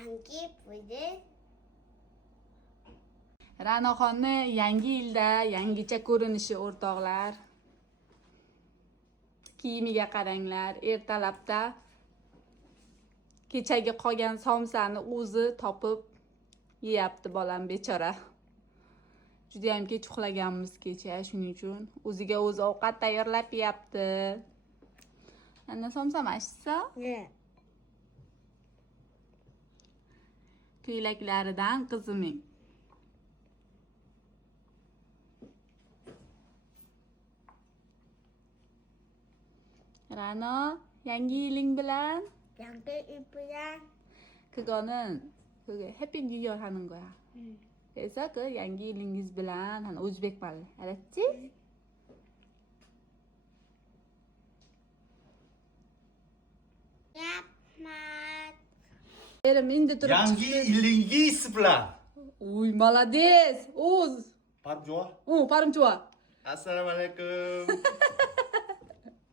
yangi buydi. Ra'noxonni yangi yilda yangicha ko'rinishi o'rtoqlar. Kiyimiga qaranglar, ertalabda kechagi qolgan somsani o'zi topib yeyapti bolam bechora. Juda ham kech uxlaganmiz kecha, shuning uchun o'ziga o'zi ovqat tayyorlab yeyapti. Ana somsa mashsa? Ne? Ko'ylaklaridan qizining. Ra'no, yangi yiling bilan Yangi bilan. 그거는 해피 뉴 이어 하는 거야. 그래서 그 양기 링기스 빌란 한 우즈벡 말래. 알았지? Yapma. Erim indi turib Yangi yilingis bilan. Uy, молодец. O'z. Pap jo'a. Parim 좋아. Assalomu alaykum.